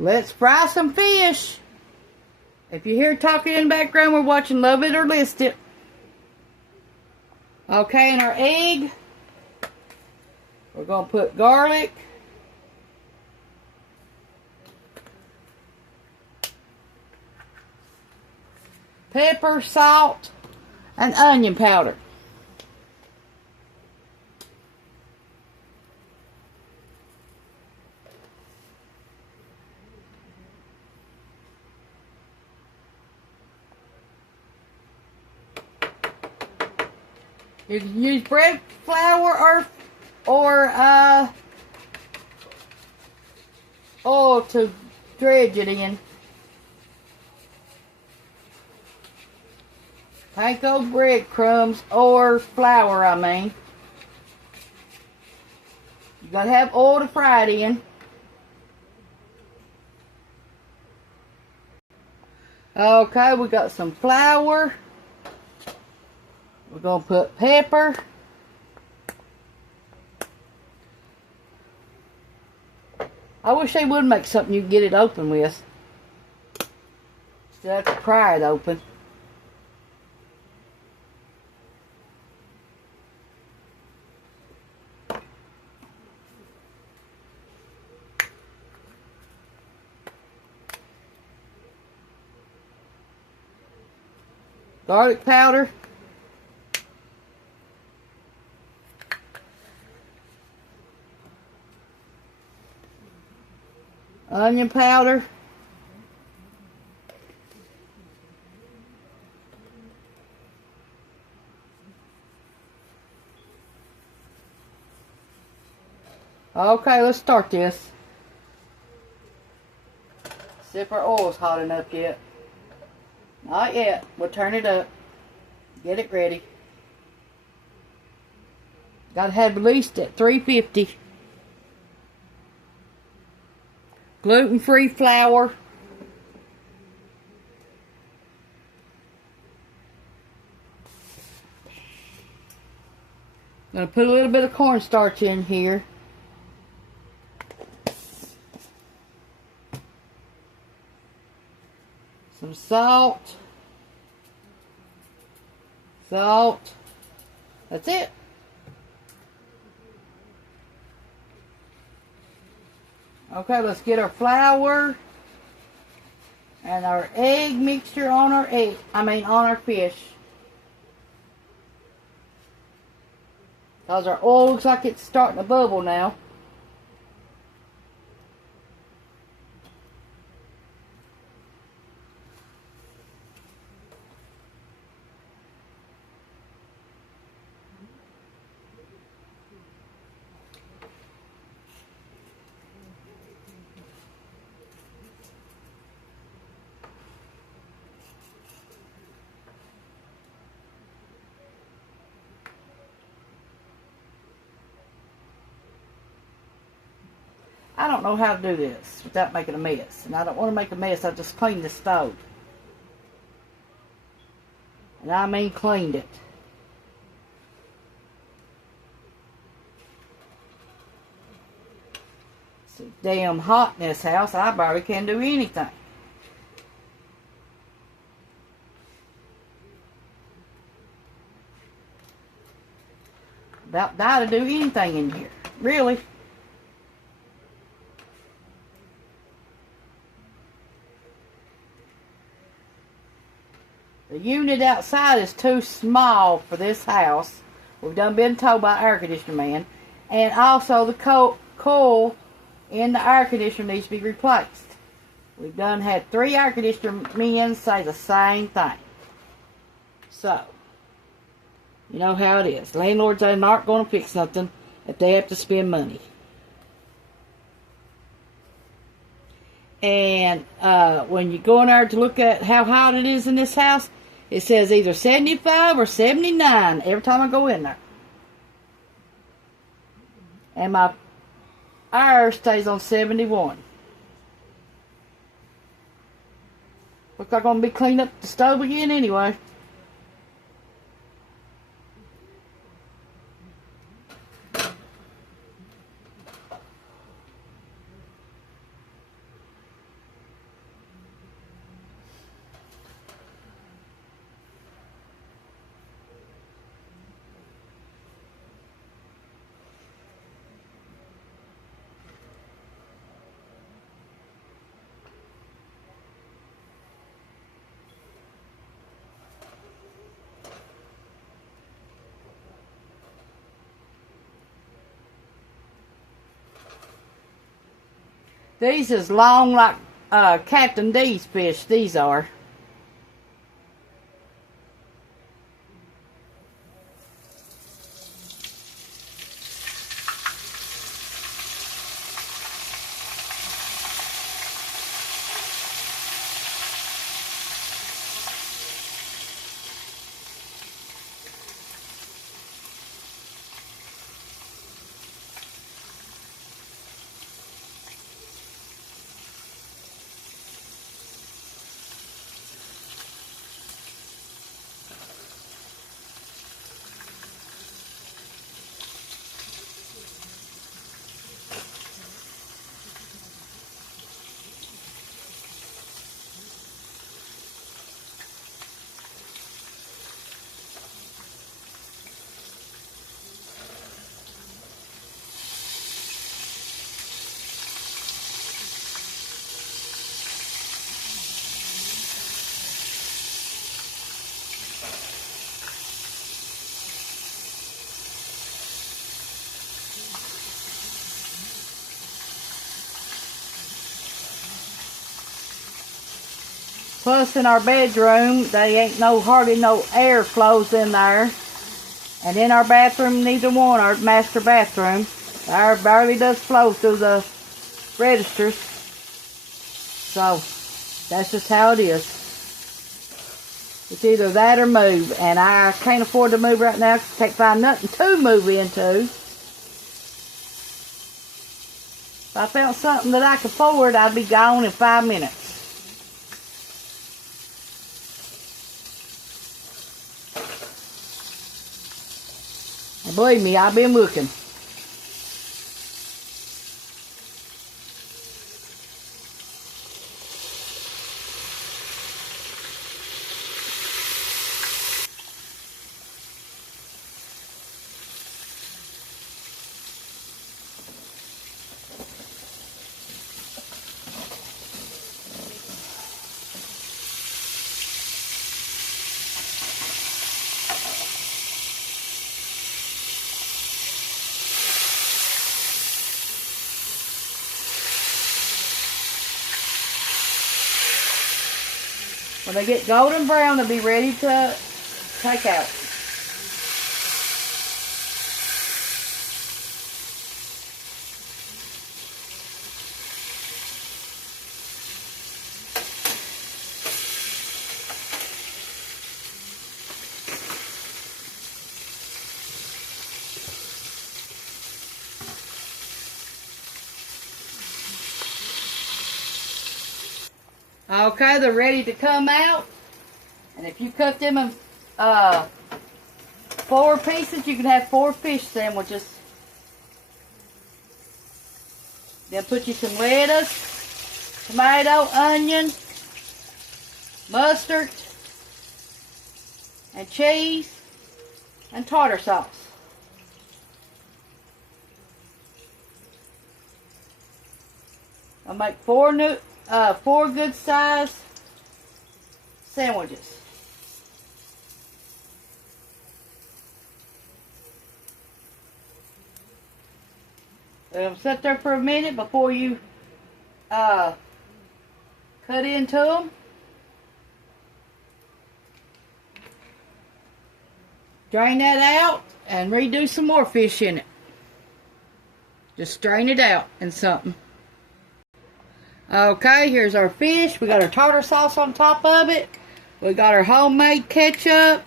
Let's fry some fish. If you hear talking in the background, we're watching Love It or List It. Okay, and our egg, we're going to put garlic, pepper, salt, and onion powder. You can use bread flour or oil to dredge it in. Panko breadcrumbs or flour, I mean. You gotta have oil to fry it in. Okay, we got some flour. We're going to put pepper. I wish they would make something you can get it open with. Still have to pry it open. Garlic powder. Onion powder. Okay, let's start this. See if our oil's hot enough yet. Not yet. We'll turn it up. Get it ready. Gotta have at least at 350. Gluten-free flour. Gonna put a little bit of cornstarch in here. Some salt. Salt. That's it. Okay, let's get our flour and our egg mixture on our on our fish. Because our oil looks like it's starting to bubble now. I don't know how to do this without making a mess. And I don't want to make a mess. I just cleaned the stove. And I mean cleaned it. It's so damn hot in this house. I barely can do anything. About die to do anything in here. Really. The unit outside is too small for this house. We've done been told by air conditioner man. And also the coil in the air conditioner needs to be replaced. We've done had 3 air conditioner men say the same thing. So, you know how it is. Landlords are not going to fix something if they have to spend money. And when you go in there to look at how hot it is in this house, it says either 75 or 79 every time I go in there. And my air stays on 71. Looks like I'm going to be cleaning up the stove again anyway. These is long like Captain D's fish, these are. Plus in our bedroom, they ain't hardly no air flows in there. And in our bathroom, neither one, our master bathroom, air barely does flow through the registers. So, that's just how it is. It's either that or move. And I can't afford to move right now because I can't find nothing to move into. If I found something that I could afford, I'd be gone in 5 minutes. And believe me, I've been looking. When they get golden brown, they'll be ready to take out. Okay, they're ready to come out. And if you cut them in 4 pieces, you can have 4 fish sandwiches. Then put you some lettuce, tomato, onion, mustard, and cheese, and tartar sauce. I'll make 4 good size sandwiches. Let them sit there for a minute before you cut into them. Drain that out and redo some more fish in it. Just strain it out in something. Okay, here's our fish. We got our tartar sauce on top of it. We got our homemade ketchup.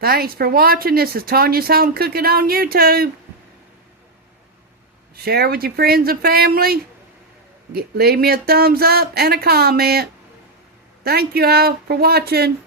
Thanks for watching. This is Tawynia's Home Cooking on YouTube. Share with your friends and family. Leave me a thumbs up and a comment. Thank you all for watching.